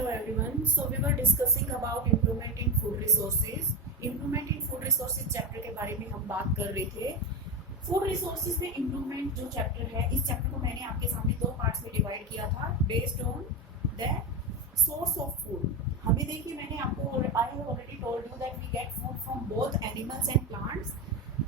Hello everyone. So we were discussing about improvement in food resources. Improvement in food resources chapter के बारे में हम बात कर रहे थे. फूड रिसोर्सेज में इम्प्रूवमेंट जो चैप्टर है, इस चैप्टर को मैंने आपके सामने दो पार्ट्स में डिवाइड किया था based on the source of food. हमें देखिए, मैंने आपको I have already told you that we get food from both animals and plants.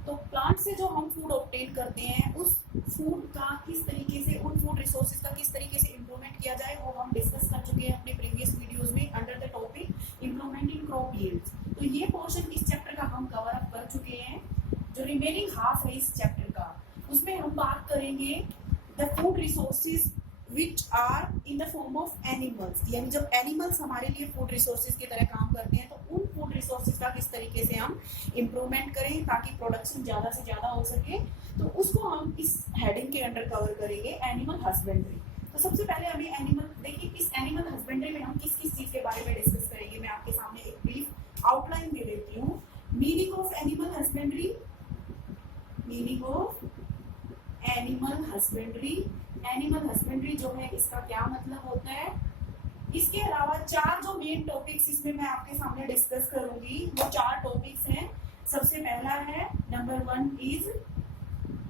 तो प्लांट से जो हम फूड ऑब्टेन करते हैं, उस फूड का किस तरीके से, उन फूड रिसोर्सेज का किस तरीके से इम्प्रूवमेंट किया जाए, वो हम डिस्कस कर चुके हैं अपने प्रीवियस वीडियोस में under the topic improvement in crop yields. तो ये पोर्शन इस चैप्टर का हम कवर अप कर चुके हैं. जो रिमेनिंग हाफ है इस चैप्टर का, उसमें हम बात करेंगे the food resources which are in the form of animals. यानी जब एनिमल्स हमारे लिए फूड रिसोर्सेज की तरह काम करते हैं, तो उन फूड रिसोर्सेज का किस तरीके से हम इम्प्रूवमेंट करें ताकि प्रोडक्शन ज़्यादा से ज़्यादा हो सके. तो उसको हम इस हेडिंग के अंडर कवर करेंगे, एनिमल हस्बेंड्री. तो सबसे पहले हमें एनिमल, देखिए इस एनिमल हस्बेंड्री में हम किस किस चीज़ के बारे में डिस्कस करेंगे. मैं आपके सामने एक ब्रीफ आउटलाइन दे देती हूँ. Meaning of animal husbandry. Meaning of animal husbandry. Animal husbandry जो है, इसका क्या मतलब होता है. इसके अलावा चार जो मेन टॉपिक्स इसमें मैं आपके सामने डिस्कस करूंगी, वो चार टॉपिक्स हैं. सबसे पहला है, number 1 is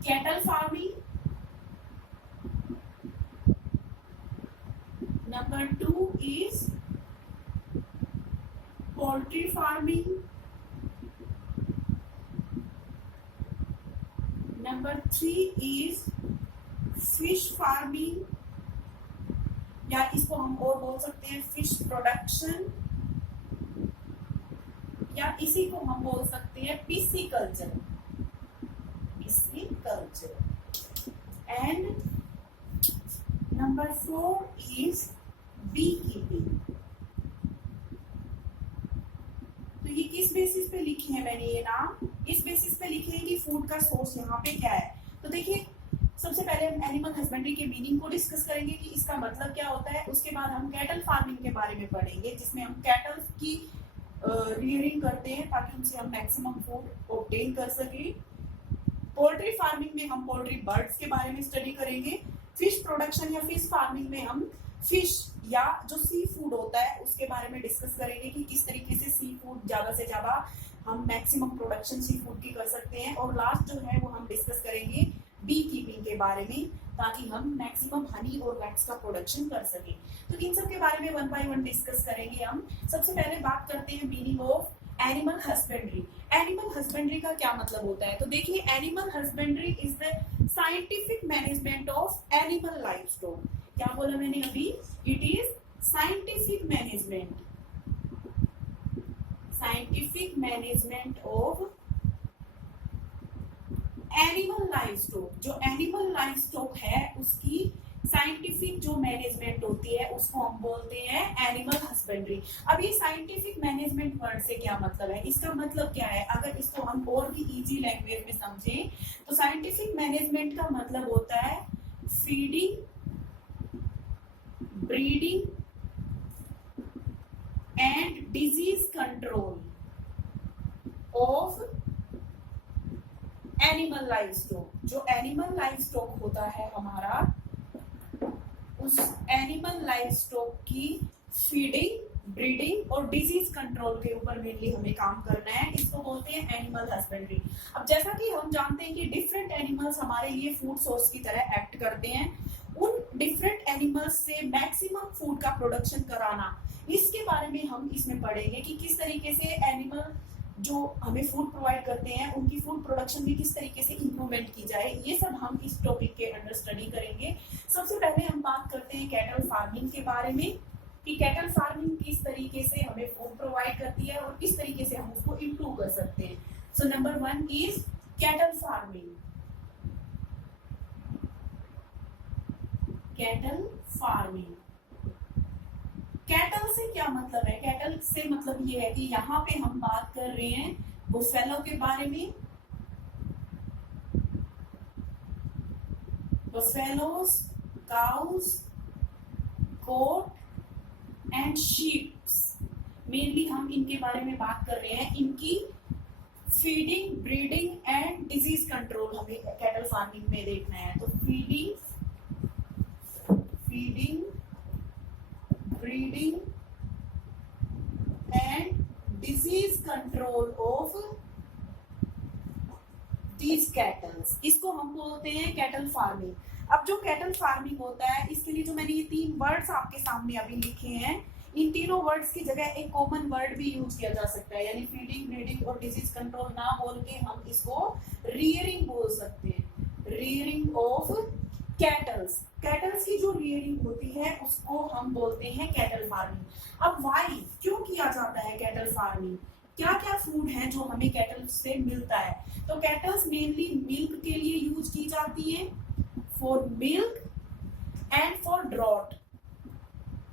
cattle farming. Number 2 is poultry farming. Number 3 is fish farming, या इसको हम और बोल सकते हैं फिश प्रोडक्शन, या इसी को हम बोल सकते हैं pisciculture. Pisciculture. And number 4 is beekeeping. तो ये किस बेसिस पे लिखे हैं मैंने ये नाम? इस बेसिस पे लिखे हैं कि फूड का सोर्स यहाँ पे क्या है. तो देखिए, सबसे पहले हम एनिमल हस्बेंड्री के मीनिंग को डिस्कस करेंगे कि इसका मतलब क्या होता है. उसके बाद हम कैटल फार्मिंग के बारे में पढ़ेंगे, जिसमें हम कैटल की रियरिंग करते हैं ताकि उनसे हम मैक्सिमम फूड ऑब्टेन कर सके. पोल्ट्री फार्मिंग में हम पोल्ट्री बर्ड्स के बारे में स्टडी करेंगे. फिश प्रोडक्शन या फिश फार्मिंग में हम फिश या जो सी फूड होता है उसके बारे में डिस्कस करेंगे कि किस तरीके से सी फूड ज्यादा से ज्यादा हम मैक्सिमम प्रोडक्शन सी फूड की कर सकते हैं. और लास्ट जो है वो हम डिस्कस करेंगे बी कीपिंग के बारे में, ताकि हम मैक्सिमम हनी और वैक्स का प्रोडक्शन कर सकें. तो इन सब के बारे में 1 बाय 1 डिस्कस करेंगे हम. सबसे पहले बात करते हैं meaning of animal husbandry. Animal husbandry का क्या मतलब होता है. तो देखिए, animal husbandry is the scientific management of animal livestock. क्या बोला मैंने अभी? It is scientific management. Scientific management of animal livestock. जो एनिमल लाइवस्टॉक है उसकी साइंटिफिक जो मैनेजमेंट होती है उसको हम बोलते हैं एनिमल हस्बेंड्री. अब ये साइंटिफिक मैनेजमेंट वर्ड से क्या मतलब है, इसका मतलब क्या है, अगर इसको हम और भी इजी लैंग्वेज में समझें तो साइंटिफिक मैनेजमेंट का मतलब होता है feeding, breeding and disease control of animal livestock. जो एनिमल लाइवस्टॉक होता है हमारा, उस एनिमल लाइवस्टॉक की फीडिंग, ब्रीडिंग और डिजीज कंट्रोल के ऊपर मेनली हमें काम करना है. इसको बोलते हैं एनिमल हस्बेंड्री. अब जैसा कि हम जानते हैं कि डिफरेंट एनिमल्स हमारे लिए फूड सोर्स की तरह एक्ट करते हैं. उन डिफरेंट एनिमल्स से मैक्सिमम फूड का प्रोडक्शन कराना, इसके बारे में हम इसमें पढ़ेंगे कि किस तरीके से एनिमल जो हमें फूड प्रोवाइड करते हैं उनकी फूड प्रोडक्शन में किस तरीके से इंप्रूवमेंट की जाए. ये सब हम इस टॉपिक के अंडर स्टडी करेंगे. सबसे पहले हम बात करते हैं कैटल फार्मिंग के बारे में, कि कैटल फार्मिंग किस तरीके से हमें फूड प्रोवाइड करती है और किस तरीके से हम उसको इम्प्रूव कर सकते हैं. So number 1 is cattle farming. Cattle farming. Cattle से क्या मतलब है? कैटल से मतलब ये है कि यहाँ पे हम बात कर रहे हैं बुफेलो के बारे में. Buffaloes, cows, goat and sheeps. Mainly हम इनके बारे में बात कर रहे हैं. इनकी feeding, breeding and disease control हमें कैटल फार्मिंग में देखना है. तो feeding, breeding control of these cattles, इसको हम बोलते हैं कैटल फार्मिंग। अब जो कैटल फार्मिंग होता है, इसके लिए जो मैंने ये 3 वर्ड्स आपके सामने अभी लिखे हैं, इन तीनों वर्ड्स की जगह एक कॉमन वर्ड भी यूज किया जा सकता है, यानी फीडिंग, ब्रीडिंग और डिजीज कंट्रोल ना बोल के हम इसको रियरिंग बोल सकते हैं, रियरिंग ऑफ कैटल्स। कैटल्स की जो रियरिंग होती है उसको हम बोलते हैं कैटल फार्मिंग। अब वाई, क्यों किया जाता है कैटल फार्मिंग, क्या क्या फूड है जो हमें कैटल से मिलता है? तो कैटल्स मेनली मिल्क के लिए यूज की जाती है, for milk and for draught,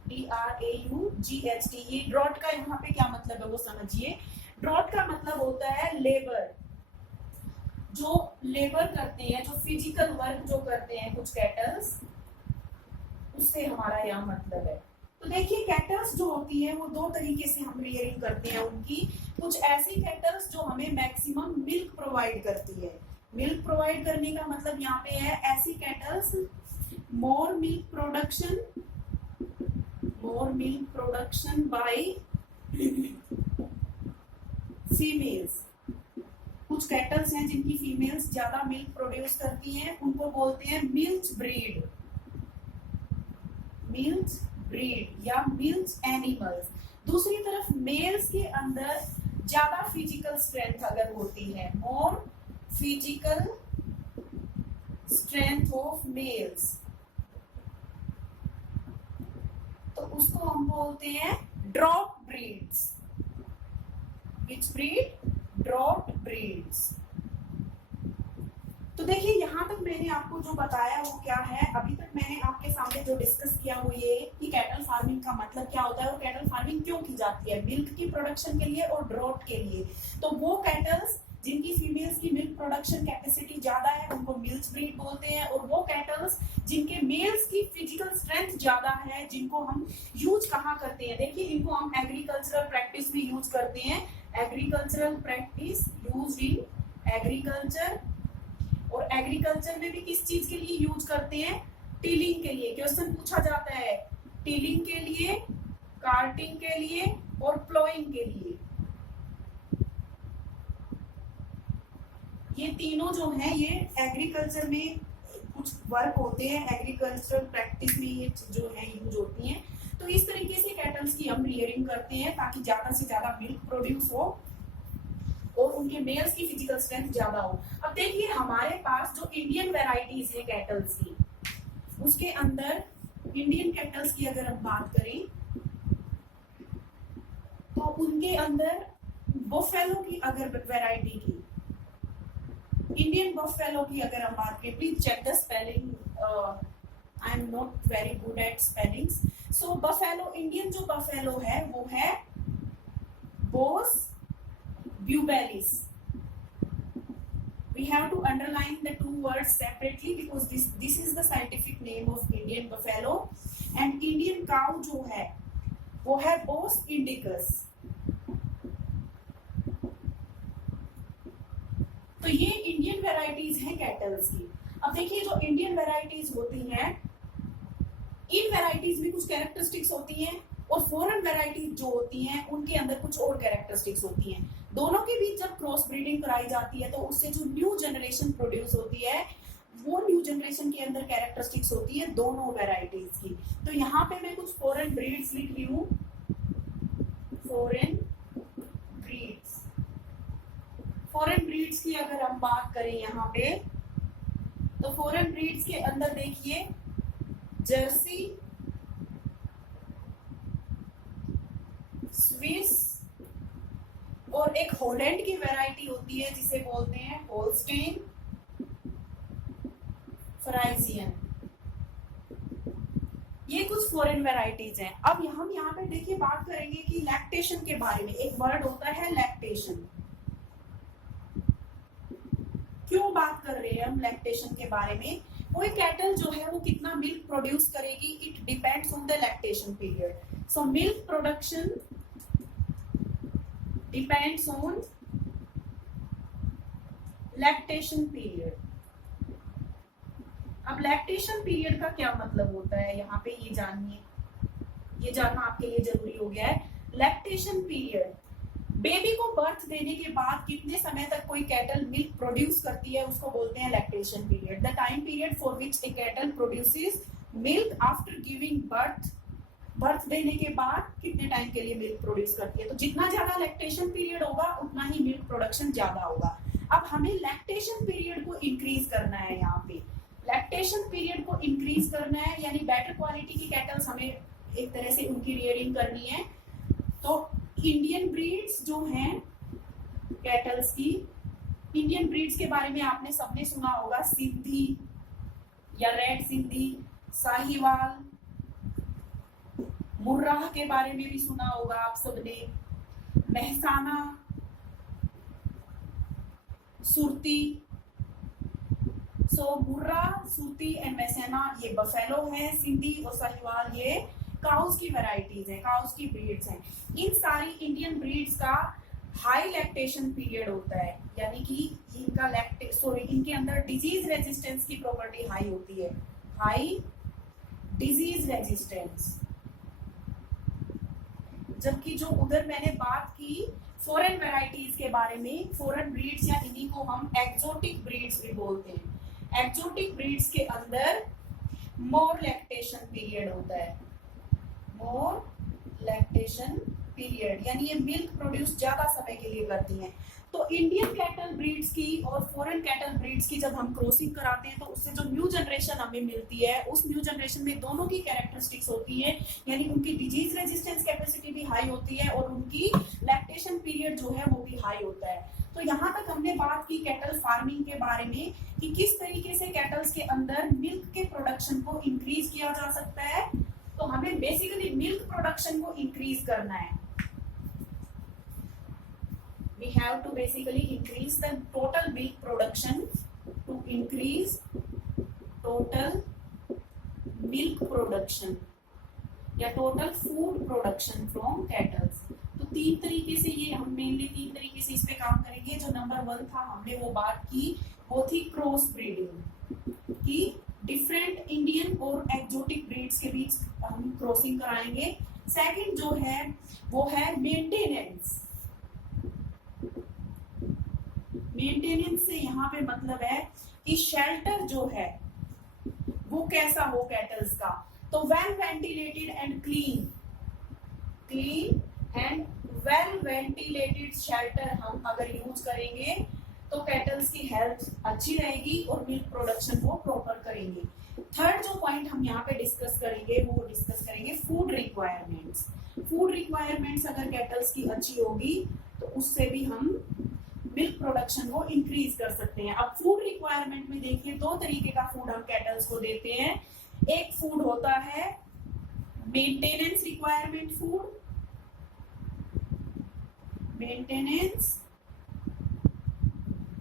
DRAUGHT। ये ड्रॉट का यहाँ पे क्या मतलब है वो समझिए। ड्रॉट का मतलब होता है लेबर, जो लेबर करते हैं, जो फिजिकल वर्क जो करते हैं कुछ कैटल्स, उससे हमारा यह मतलब है। तो देखिए कैटल्स जो होती है वो 2 तरीके से हम रियरिंग करते हैं उनकी। कुछ ऐसी कैटल्स जो हमें मैक्सिमम मिल्क प्रोवाइड करती है। मिल्क प्रोवाइड करने का मतलब यहाँ पे है ऐसी kettles, more milk production by females. कुछ कैटल्स हैं जिनकी फीमेल्स ज्यादा मिल्क प्रोड्यूस करती हैं, उनको बोलते हैं मिल्क ब्रीड या मिल्क एनिमल्स। दूसरी तरफ मेल्स के अंदर ज्यादा फिजिकल स्ट्रेंथ अगर होती है, more physical strength of males, तो उसको हम बोलते हैं draught breeds. Which breed? Draught breeds. तो देखिए यहाँ तक मैंने आपको जो बताया वो क्या है, अभी तक मैंने आपके सामने जो डिस्कस किया वो ये कि कैटल फार्मिंग का मतलब क्या होता है और कैटल फार्मिंग क्यों की जाती है, मिल्क की प्रोडक्शन के लिए और ड्रॉट के लिए। तो वो कैटल्स जिनकी फीमेल्स की मिल्क प्रोडक्शन कैपेसिटी ज्यादा है उनको मिल्क ब्रीड बोलते हैं, और वो कैटल्स जिनके मेल्स की फिजिकल स्ट्रेंथ ज्यादा है, जिनको हम यूज कहाँ करते हैं, देखिए इनको हम एग्रीकल्चरल प्रैक्टिस भी यूज करते हैं। Agricultural practice used in agriculture, और एग्रीकल्चर में भी किस चीज के लिए यूज करते हैं? टिलिंग के लिए। क्वेश्चन पूछा जाता है टिलिंग के लिए, कार्टिंग के लिए और प्लोइंग के लिए। ये तीनों जो है ये एग्रीकल्चर में कुछ वर्क होते हैं, एग्रीकल्चरल प्रैक्टिस में ये जो है यूज होती हैं। तो इस तरीके से कैटल्स की हम रियरिंग करते हैं ताकि ज्यादा से ज्यादा मिल्क प्रोड्यूस हो और उनके मेल्स की फिजिकल स्ट्रेंथ ज्यादा हो। अब देखिए हमारे पास जो इंडियन वेराइटीज है कैटल्स की, उसके अंदर इंडियन कैटल्स की अगर हम बात करें तो उनके अंदर बफेलो की अगर वैरायटी की, इंडियन बफेलो की अगर हम बात करें, please check the spelling, I am not very good at spellings. So buffalo, Indian जो बफेलो है वो है Bose bubalis. We have to underline the 2 words separately because this is the scientific name of Indian buffalo. And Indian cow जो है वो है Bos indicus. तो ये इंडियन वेराइटीज हैं कैटल्स की। अब देखिए जो इंडियन वेराइटीज होती हैं, इन वेराइटीज में कुछ कैरेक्टरिस्टिक्स होती हैं और फॉरेन वेराइटीज जो होती हैं उनके अंदर कुछ और कैरेक्टरिस्टिक्स होती हैं। दोनों के बीच जब क्रॉस ब्रीडिंग कराई जाती है तो उससे जो न्यू जनरेशन प्रोड्यूस होती है, वो न्यू जनरेशन के अंदर कैरेक्टरिस्टिक्स होती है दोनों वेराइटीज की। तो यहाँ पे मैं कुछ फॉरेन ब्रीड्स लिख रही हूँ, फॉरेन ब्रीड्स की अगर हम बात करें यहाँ पे, तो फॉरेन ब्रीड्स के अंदर देखिए जर्सी, स्विस और एक हॉलैंड की वैरायटी होती है जिसे बोलते हैं होल्स्टेन फ्राइजियन। ये कुछ फॉरेन वैराइटीज हैं। अब हम यहाँ पे देखिए बात करेंगे कि लैक्टेशन के बारे में। एक वर्ड होता है लैक्टेशन। क्यों बात कर रहे हैं हम लैक्टेशन के बारे में? कोई कैटल जो है वो कितना मिल्क प्रोड्यूस करेगी, it depends on the lactation period. So milk production depends on lactation period. अब lactation period का क्या मतलब होता है यहाँ पे ये जानिए, ये जानना आपके लिए जरूरी हो गया है। lactation period बेबी को बर्थ देने के बाद कितने समय तक कोई कैटल मिल्क प्रोड्यूस करती है उसको बोलते हैं lactation period. The time period for which A cattle produces milk after giving birth, birth देने के बाद कितने टाइम के लिए मिल्क प्रोड्यूस करती है। तो जितना ज्यादा लैक्टेशन पीरियड होगा उतना ही मिल्क प्रोडक्शन ज्यादा होगा। अब हमें लैक्टेशन पीरियड को इंक्रीज करना है, यहाँ पे लैक्टेशन पीरियड को इंक्रीज करना है, यानी बेटर क्वालिटी की कैटल्स हमें एक तरह से उनकी रियरिंग करनी है। तो इंडियन ब्रीड्स जो हैं कैटल्स की, इंडियन ब्रीड्स के बारे में आपने सबने सुना होगा, सिंधी या रेड सिंधी, साहिवाल, मुर्राह के बारे में भी सुना होगा आप सबने, मेहसाना, सुरती। सो मुर्रा, सुरती एंड मेहसाना ये बफेलो है, सिंधी और साहिवाल ये काउस की वैरायटीज है, काउस की ब्रीड्स हैं। इन सारी इंडियन ब्रीड्स का हाई लैक्टेशन पीरियड होता है, यानी कि इनका इनके अंदर डिजीज रेजिस्टेंस की प्रॉपर्टी हाई होती है, हाई डिजीज रेजिस्टेंस। जबकि जो उधर मैंने बात की फॉरेन वैरायटीज के बारे में, फॉरेन ब्रीड्स या इन्हीं को हम एक्सोटिक ब्रीड्स भी बोलते हैं। एक्सोटिक ब्रीड्स के अंदर मोर लैक्टेशन पीरियड होता है, मोर लैक्टेशन पीरियड, यानी ये मिल्क प्रोड्यूस ज्यादा समय के लिए करती हैं। तो इंडियन कैटल ब्रीड्स की और फॉरेन कैटल ब्रीड्स की जब हम क्रॉसिंग कराते हैं तो उससे जो न्यू जनरेशन हमें मिलती है, उस न्यू जनरेशन में दोनों की कैरेक्टरिस्टिक्स होती है, यानी उनकी डिजीज रेजिस्टेंस कैपेसिटी भी हाई होती है और उनकी लैक्टेशन पीरियड जो है वो भी हाई होता है। तो यहाँ तक हमने बात की कैटल फार्मिंग के बारे में कि किस तरीके से कैटल्स के अंदर मिल्क के प्रोडक्शन को इंक्रीज किया जा सकता है। तो हमें बेसिकली मिल्क प्रोडक्शन को इंक्रीज करना है। We have to basically increase the total milk production to increase total milk production या total food production from cattle। तो तीन तरीके से ये हम मेनली तीन तरीके से इस पे काम करेंगे। जो नंबर 1 था हमने वो बात की, वो थी क्रॉस ब्रीडिंग की, डिफरेंट इंडियन और एक्सोटिक ब्रीड्स के बीच हम क्रॉसिंग कराएंगे। सेकंड जो है वो है मेंटेनेंस। मेंटेनेंस से यहाँ पे मतलब है कि शेल्टर जो है वो कैसा हो कैटल्स का। तो well ventilated and clean and well ventilated shelter हम अगर यूज करेंगे तो कैटल्स की हेल्थ अच्छी रहेगी और मिल्क प्रोडक्शन को प्रॉपर करेंगे। थर्ड जो पॉइंट हम यहाँ पे डिस्कस करेंगे वो डिस्कस करेंगे फूड रिक्वायरमेंट्स। फूड रिक्वायरमेंट्स अगर कैटल्स की अच्छी होगी तो उससे भी हम मिल्क प्रोडक्शन को इंक्रीज कर सकते हैं। अब फूड रिक्वायरमेंट में देखिए दो तरीके का फूड हम कैटल्स को देते हैं। एक फूड होता है maintenance requirement food, maintenance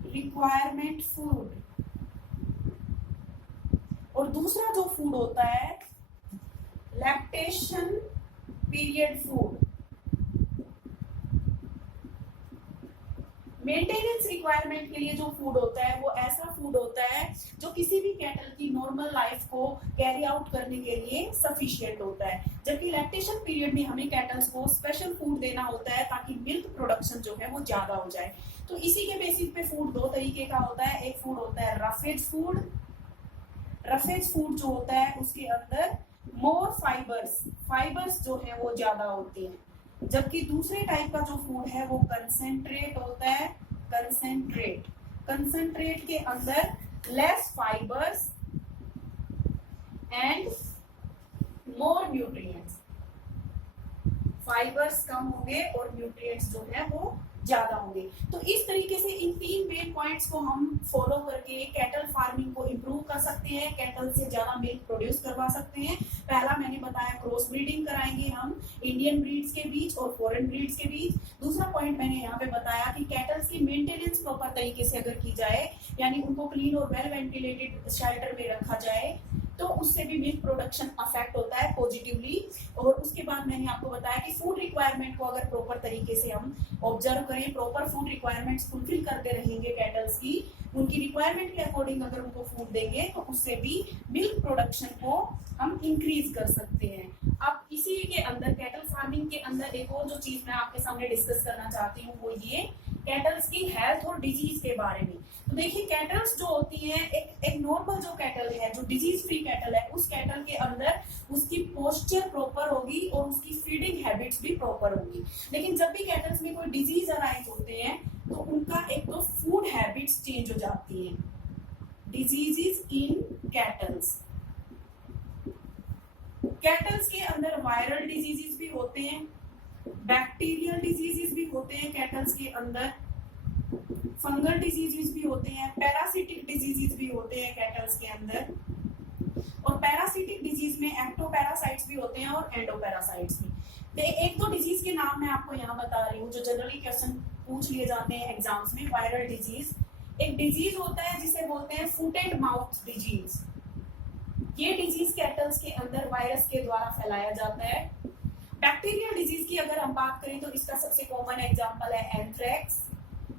requirement food, और दूसरा जो फूड होता है lactation period food. Maintenance requirement के लिए जो फूड होता है वो ऐसा फूड होता है जो किसी भी कैटल की नॉर्मल लाइफ को कैरी आउट करने के लिए सफिशिएंट होता है। जबकि लैक्टेशन पीरियड में हमें कैटल्स को स्पेशल फूड देना होता है ताकि मिल्क प्रोडक्शन जो है वो ज्यादा हो जाए। तो इसी के बेसिस पे फूड दो तरीके का होता है। एक फूड होता है रफेज फूड। रफेज फूड जो होता है उसके अंदर मोर फाइबर्स जो है वो ज्यादा होते हैं। जबकि दूसरे टाइप का जो फूड है वो कंसेंट्रेट होता है। कंसेंट्रेट के अंदर less fibres and more nutrients. Fibres कम होंगे और न्यूट्रिएंट्स जो है वो ज्यादा होंगे। तो इस तरीके से इन तीन मेन पॉइंट्स को हम फॉलो करके कैटल फार्मिंग को इम्प्रूव कर सकते हैं, कैटल से ज्यादा मिल्क प्रोड्यूस करवा सकते हैं। पहला मैंने बताया क्रॉस ब्रीडिंग कराएंगे हम इंडियन ब्रीड्स के बीच और फॉरेन ब्रीड्स के बीच। दूसरा पॉइंट मैंने यहाँ पे बताया कि कैटल्स की मेंटेनेंस प्रॉपर तरीके से अगर की जाए, यानी उनको क्लीन और वेल वेंटिलेटेड शेल्टर में रखा जाए, तो उससे भी मिल्क प्रोडक्शन अफेक्ट होता है पॉजिटिवली। और उसके बाद मैंने आपको बताया कि फूड रिक्वायरमेंट को अगर प्रॉपर तरीके से हम ऑब्जर्व करें, प्रॉपर फूड रिक्वायरमेंट्स फुलफिल करते रहेंगे कैटल्स की, उनकी रिक्वायरमेंट के अकॉर्डिंग अगर उनको फूड देंगे तो उससे भी मिल्क प्रोडक्शन को हम इंक्रीज कर सकते हैं। अब इसी के अंदर कैटल फार्मिंग के अंदर एक और जो चीज मैं आपके सामने डिस्कस करना चाहती हूँ वो ये कैटल्स की हेल्थ और डिजीज के बारे में। तो देखिए कैटल्स जो होती हैं, एक नॉर्मल जो कैटल है, जो डिजीज फ्री कैटल है, उस कैटल के अंदर उसकी पोस्चर प्रॉपर होगी और उसकी फीडिंग हैबिट्स भी प्रॉपर होगी। लेकिन जब भी कैटल्स में कोई डिजीज अराइज होते हैं तो उनका एक तो फूड हैबिट्स चेंज हो जाती हैं। डिजीजेस इन कैटल्स, कैटल्स के अंदर वायरल डिजीजेस भी होते हैं, बैक्टीरियल डिजीजेस भी होते हैं कैटल्स के अंदर, फंगल डिजीजेस भी होते हैं, पैरासिटिक डिजीजेस भी होते हैं कैटल्स के अंदर। और पैरासिटिक डिजीज में एक्टोपैरासाइट्स भी होते हैं और एंडोपैरासाइट्स भी। एक दो डिजीज के नाम मैं आपको यहाँ बता रही हूँ जो जनरली क्वेश्चन पूछ लिए जाते हैं एग्जाम्स में। वायरल डिजीज, एक डिजीज होता है जिसे बोलते हैं फुट एंड माउथ डिजीज। ये डिजीज कैटल्स के अंदर वायरस के द्वारा फैलाया जाता है। बैक्टीरियल डिजीज की अगर हम बात करें तो इसका सबसे कॉमन एग्जांपल है एंथ्रेक्स।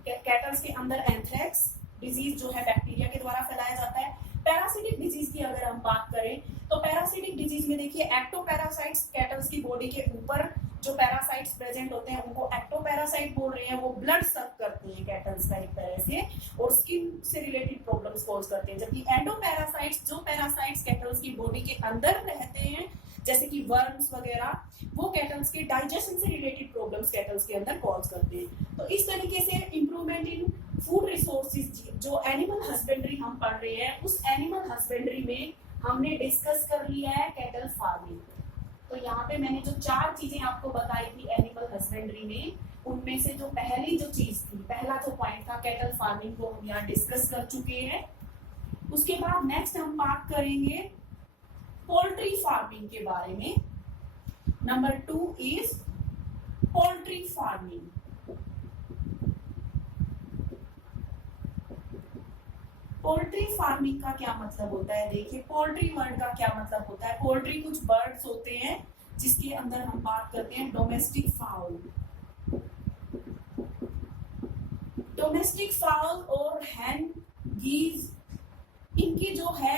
कैटल्स के अंदर एंथ्रेक्स डिजीज जो है बैक्टीरिया के द्वारा फैलाया जाता है। पैरासिटिक डिजीज की अगर हम बात करें तो पैरासिटिक डिजीज में देखिए एक्टोपैरासाइट्स, कैटल्स की बॉडी के ऊपर जो पैरासाइट्स प्रेजेंट होते हैं उनको एक्टोपैरासाइट बोल रहे हैं। वो ब्लड सक करते हैं कैटल्स का एक तरह से और स्किन से रिलेटेड प्रॉब्लम्स कॉज करते हैं। जबकि एंडोपैरासाइट्स, जो पैरासाइट्स कैटल्स की बॉडी के अंदर रहते हैं जैसे कि वर्म्स वगैरह, वो कैटल्स के डाइजेशन से रिलेटेड प्रॉब्लम्स कैटल्स के अंदर कॉज करते हैं। तो इस तरीके से इंप्रूवमेंट इन फूड रिसोर्सेज, जो एनिमल हस्बेंड्री हम पढ़ रहे हैं, उस एनिमल हस्बेंड्री में हमने डिस्कस कर लिया है कैटल फार्मिंग। तो यहाँ पे मैंने जो 4 चीजें आपको बताई थी एनिमल हस्बेंड्री में, उनमें से जो पहली जो चीज थी, पहला जो पॉइंट था कैटल फार्मिंग को हम यहाँ डिस्कस कर चुके हैं। उसके बाद नेक्स्ट हम बात करेंगे पोल्ट्री फार्मिंग के बारे में। Number 2 is poultry farming. Poultry farming का क्या मतलब होता है? देखिए पोल्ट्री वर्ड का क्या मतलब होता है। पोल्ट्री कुछ बर्ड्स होते हैं जिसके अंदर हम बात करते हैं डोमेस्टिक फाउल। डोमेस्टिक फाउल और हैन, गीज, इनकी जो है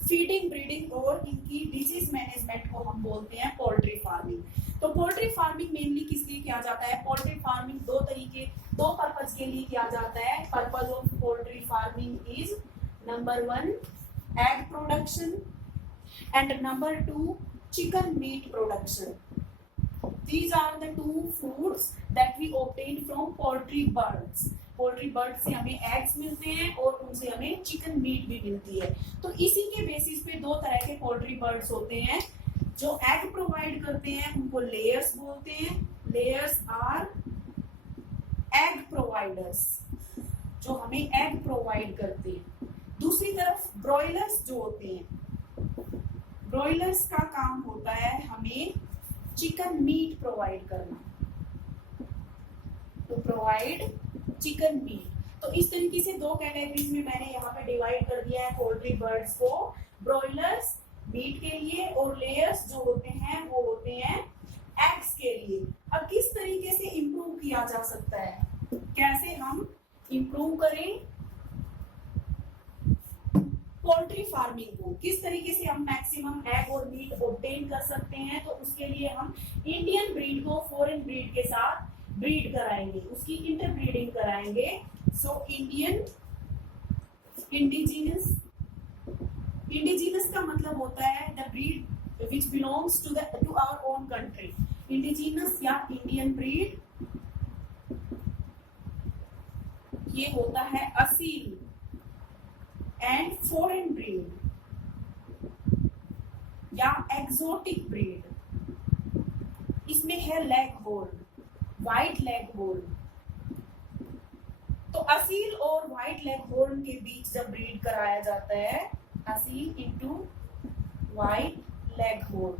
फीडिंग, ब्रीडिंग और इनकी डिजीज मैनेजमेंट को हम बोलते हैं पोल्ट्री फार्मिंग। तो पोल्ट्री फार्मिंग मेनली किस लिए किया जाता है? पोल्ट्री फार्मिंग दो पर्पज के लिए किया जाता है। Purpose of poultry farming is number 1 egg production and number 2 chicken meat production. These are the 2 foods that we obtain from poultry birds. Poultry bird से हमें एग्स मिलते हैं और उनसे हमें चिकन मीट भी मिलती है। तो इसी के बेसिस पे 2 तरह के पोल्ट्री बर्ड्स होते हैं। जो एग प्रोवाइड करते हैं उनको लेयर्स बोलते हैं। लेयर्स आर एग प्रोवाइडर्स, जो हमें एग प्रोवाइड करते हैं। दूसरी तरफ ब्रॉयलर्स जो होते हैं, ब्रॉयलर्स का काम होता है हमें चिकन मीट प्रोवाइड करना, टू प्रोवाइड चिकन मीट। तो इस तरीके से 2 कैटेगरीज में मैंने यहाँ पे डिवाइड कर दिया है पोल्ट्री बर्ड्स को। ब्रॉयलर्स मीट के लिए और लेयर्स जो होते हैं वो होते हैं एग्स के लिए। अब किस तरीके से इंप्रूव किया जा सकता है, कैसे हम इंप्रूव करें पोल्ट्री फार्मिंग को, किस तरीके से हम मैक्सिमम एग और मीट ऑब्टेन कर सकते हैं? तो उसके लिए हम इंडियन ब्रीड को फॉरेन ब्रीड के साथ ब्रीड कराएंगे, उसकी इंटरब्रीडिंग कराएंगे। सो इंडिजिनस का मतलब होता है the breed which belongs to our own country. Indigenous या इंडियन ब्रीड ये होता है असील। एंड फॉरेन ब्रीड या एक्सोटिक ब्रीड, इसमें है लेग होल, व्हाइट लेग होल। तो असील और व्हाइट लेग होल के बीच जब ब्रीड कराया जाता है, असील इनटू व्हाइट लेग होल,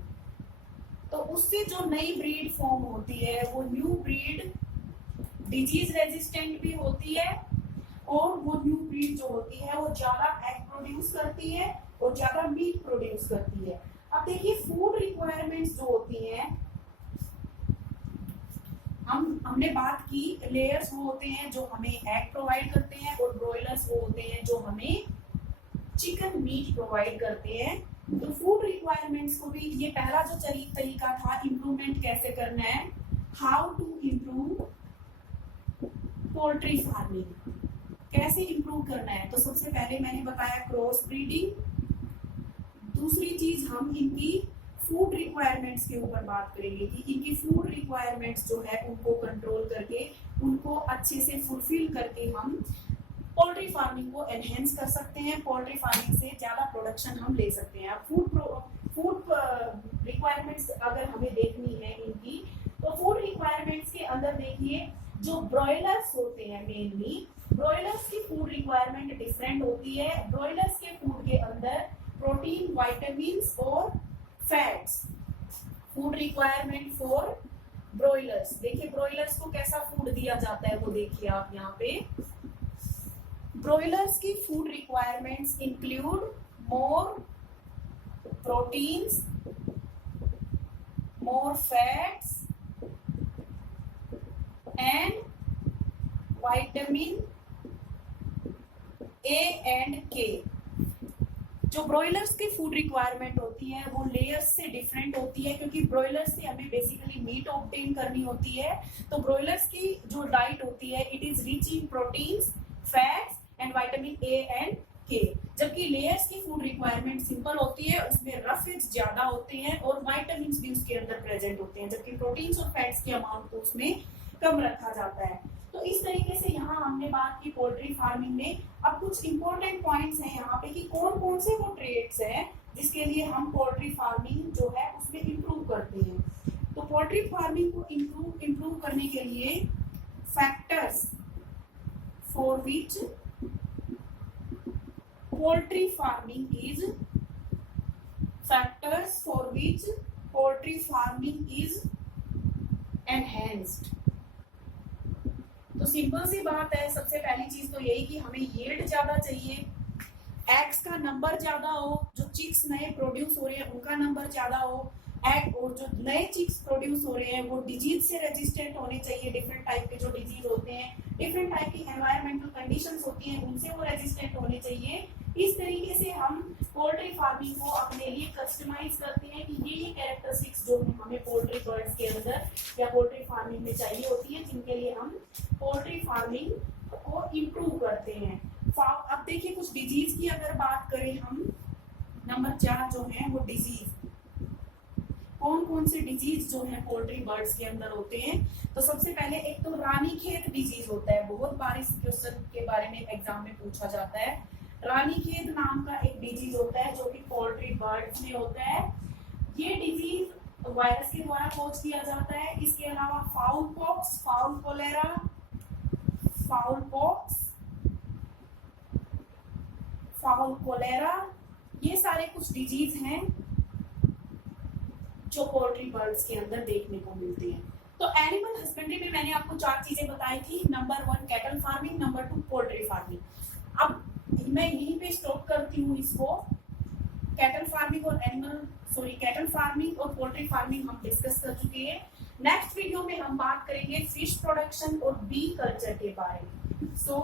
तो उससे जो नई ब्रीड फॉर्म होती है वो न्यू ब्रीड डिजीज रेजिस्टेंट भी होती है और वो न्यू ब्रीड जो होती है वो ज्यादा एग प्रोड्यूस करती है और ज्यादा मीट प्रोड्यूस करती है। अब देखिए फूड रिक्वायरमेंट्स जो होती हैं, हमने बात की लेयर्स वो होते हैं जो हमें एग प्रोवाइड करते हैं और ब्रॉयलर्स वो होते हैं जो हमें चिकन मीट प्रोवाइड करते हैं। तो फूड रिक्वायरमेंट्स को भी ये पहला जो तरीका था इम्प्रूवमेंट कैसे करना है, how to improve poultry farming, कैसे इम्प्रूव करना है। तो सबसे पहले मैंने बताया क्रॉस ब्रीडिंग। दूसरी चीज हम इनकी फूड रिक्वायरमेंट्स के ऊपर बात करेंगे कि इनकी फूड रिक्वायरमेंट्स जो है उनको कंट्रोल करके उनको अच्छे से फुलफिल करके हम पोल्ट्री फार्मिंग को एनहेंस कर सकते हैं, पोल्ट्री फार्मिंग से ज्यादा प्रोडक्शन हम ले सकते हैं। फूड रिक्वायरमेंट्स अगर हमें देखनी है इनकी, तो फूड रिक्वायरमेंट्स के अंदर देखिए जो ब्रॉयलर्स होते हैं, मेनली ब्रॉयलर्स की फूड रिक्वायरमेंट डिफरेंट होती है। ब्रॉयलर्स के फूड के अंदर प्रोटीन, वाइटामिन्स और fats, food requirement for broilers. देखिए ब्रॉयलर्स को कैसा फूड दिया जाता है वो देखिए आप यहाँ पे। ब्रॉयलर्स की food requirements include more proteins, more fats and vitamin A and के। जो ब्रॉयलर्स की फूड रिक्वायरमेंट होती है वो लेयर्स से डिफरेंट होती है, क्योंकि ब्रॉयलर्स से हमें बेसिकली मीट ऑब्टेन करनी होती है। तो ब्रॉयलर्स की जो डाइट होती है it is rich in proteins, fats and vitamin A and के। जबकि लेयर्स की फूड रिक्वायरमेंट सिंपल होती है, उसमें रफेज ज्यादा होते हैं और विटामिन भी उसके अंदर प्रेजेंट होते हैं, जबकि प्रोटीन्स और फैट्स की अमाउंट को उसमें कम रखा जाता है। तो इस तरीके से यहाँ हमने बात की पोल्ट्री फार्मिंग में। अब कुछ इंपॉर्टेंट पॉइंट्स हैं यहाँ पे कि कौन कौन से वो ट्रेड्स हैं जिसके लिए हम पोल्ट्री फार्मिंग जो है उसमें इम्प्रूव करते हैं। तो पोल्ट्री फार्मिंग को इम्प्रूव करने के लिए factors for which poultry farming is enhanced। तो सिंपल सी बात है, सबसे पहली चीज तो यही कि हमें यील्ड ज्यादा चाहिए, एग्स का नंबर ज्यादा हो, जो चिक्स नए प्रोड्यूस हो रहे हैं उनका नंबर ज्यादा हो, एग और जो नए चिक्स प्रोड्यूस हो रहे हैं वो डिजीज से रेजिस्टेंट होने चाहिए। डिफरेंट टाइप के जो डिजीज होते हैं, डिफरेंट टाइप की एनवायरमेंटल कंडीशंस होती हैं, उनसे वो रेजिस्टेंट होने चाहिए। इस तरीके से हम पोल्ट्री फार्मिंग को अपने लिए कस्टमाइज करते हैं कि ये कैरेक्टरिस्टिक्स जो हमें पोल्ट्री बर्ड्स के अंदर या पोल्ट्री फार्मिंग में चाहिए होती है, जिनके लिए हम पोल्ट्री फार्मिंग को इम्प्रूव करते हैं। अब देखिए कुछ डिजीज की अगर बात करें हम, नंबर 4 जो है वो डिजीज, कौन कौन से डिजीज जो है पोल्ट्री बर्ड्स के अंदर होते हैं। तो सबसे पहले एक तो रानीखेत डिजीज होता है, बहुत बार इस क्वेश्चन के बारे में एग्जाम में पूछा जाता है। रानीखेत नाम का एक डिजीज होता है जो कि पोल्ट्री बर्ड्स में होता है। ये डिजीज वायरस के द्वारा कॉज किया जाता है। इसके अलावा fowl pox, fowl cholera, fowl pox, fowl cholera, ये सारे कुछ डिजीज हैं जो पोल्ट्री बर्ड्स के अंदर देखने को मिलती हैं। तो एनिमल हस्बेंड्री में मैंने आपको 4 चीजें बताई थी। Number 1 cattle farming, number 2 poultry farming. अब मैं यहीं पे स्टॉप करती हूँ इसको। कैटल फार्मिंग और कैटल फार्मिंग और पोल्ट्री फार्मिंग हम डिस्कस कर चुके हैं। नेक्स्ट वीडियो में हम बात करेंगे फिश प्रोडक्शन और बी कल्चर के बारे में। So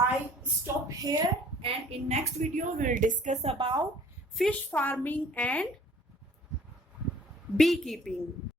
I stop here and in next video we will discuss about fish farming and beekeeping।